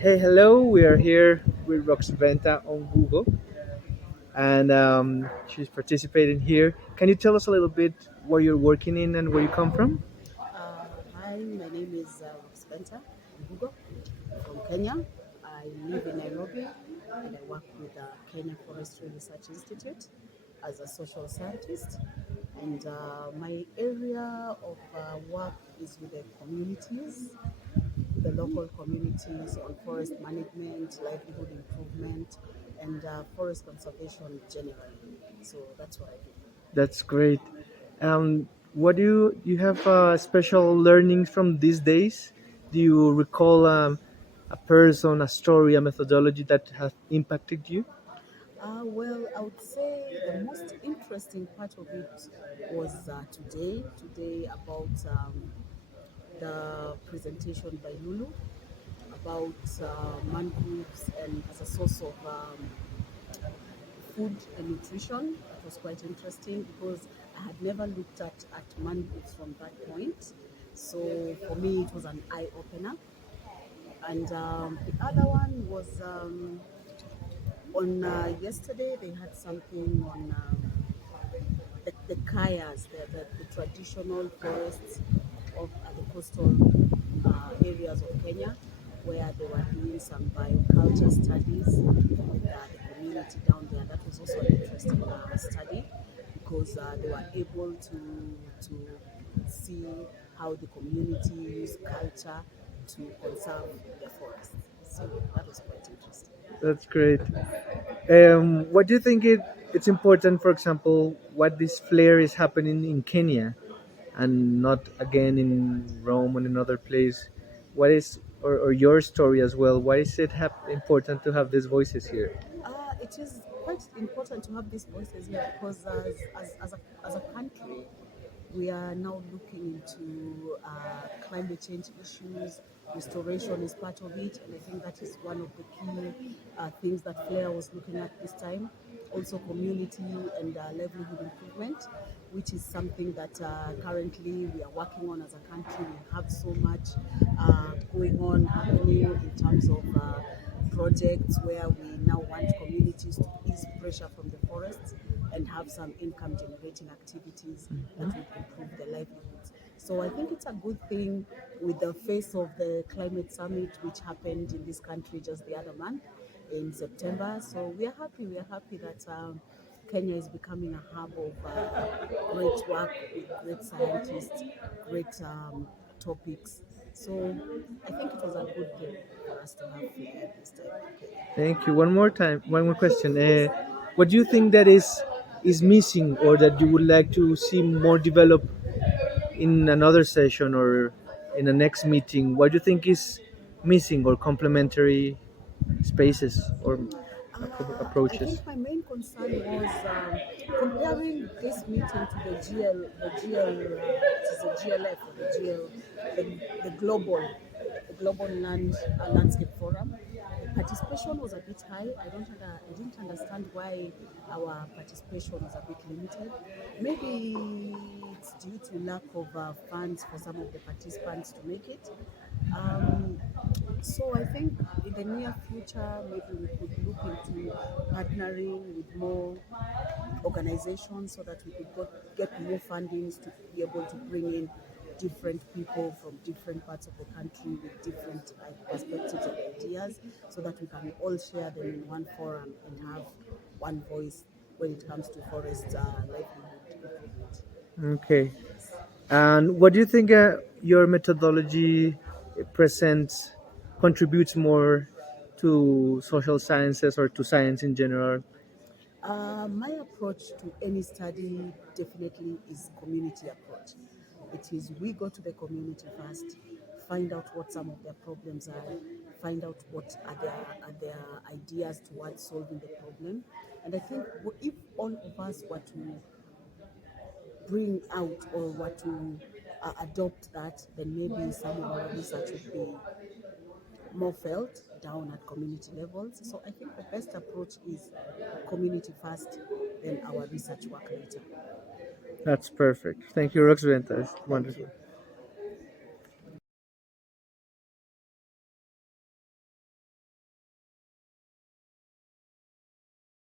Hey, hello. We are here with Roxventa Ongugo, and she's participating here. Can you tell us a little bit what you're working in and where you come from? Hi, my name is Roxventa Ongugo from Kenya. I live in Nairobi and I work with the Kenya Forestry Research Institute as a social scientist. And my area of work is with the communities, with the local communities on forest management, livelihood improvement, and forest conservation generally. So that's what I do. That's great. What do you have special learnings from these days? Do you recall a person, a story, a methodology that has impacted you? Well, I would say the most interesting part of it was today about the presentation by Lulu about mangroves and as a source of food and nutrition. It was quite interesting because I had never looked at mangroves from that point. So for me, it was an eye opener. And the other one was on yesterday, they had something on the kayas, the traditional forests of the coastal areas of Kenya, where they were doing some bioculture studies with the community down there. That was also an interesting study because they were able to see how the community use culture to conserve the forest. So that was quite interesting. That's great. What do you think it's important, for example, what this flare is happening in Kenya and not again in Rome or in another place? What is, or your story as well? Why is it important to have these voices here? It is quite important to have these voices here because as a country, we are now looking into climate change issues. Restoration is part of it, and I think that is one of the key things that Flair was looking at this time. Also, community and livelihood improvement, which is something that currently we are working on as a country. We have so much going on happening in terms of projects where we now want communities to ease pressure from the forests and have some income generating activities that would improve their livelihoods. So I think it's a good thing with the face of the climate summit, which happened in this country just the other month in September. So we are happy that Kenya is becoming a hub of great work with great scientists, great topics. So I think it was a good thing for us to have here this time. Okay. Thank you. One more time, one more question. What do you think that is missing, or that you would like to see more develop in another session or in the next meeting? What do you think is missing, or complementary spaces or I think approaches? my main concern was comparing this meeting to it is a GLF or the the global landscape forum. The participation was a bit high. I didn't understand why our participation was a bit limited. Maybe it's due to lack of funds for some of the participants to make it. Um, so I think in the near future, maybe we could look into partnering with more organizations so that we could get more fundings to be able to bring in different people from different parts of the country with different perspectives and ideas so that we can all share them in one forum and have one voice when it comes to forest livelihood improvement. Okay. And what do you think your methodology presents contributes more to social sciences or to science in general? My approach to any study definitely is community approach. It is we go to the community first, find out what some of their problems are, find out what are their ideas towards solving the problem. And I think if all of us were to bring out or were to adopt that, then maybe some of our research would be more felt down at community levels. So I think the best approach is community first, then our research work later. That's perfect. Thank you, Roxventa. It's Thank wonderful. you.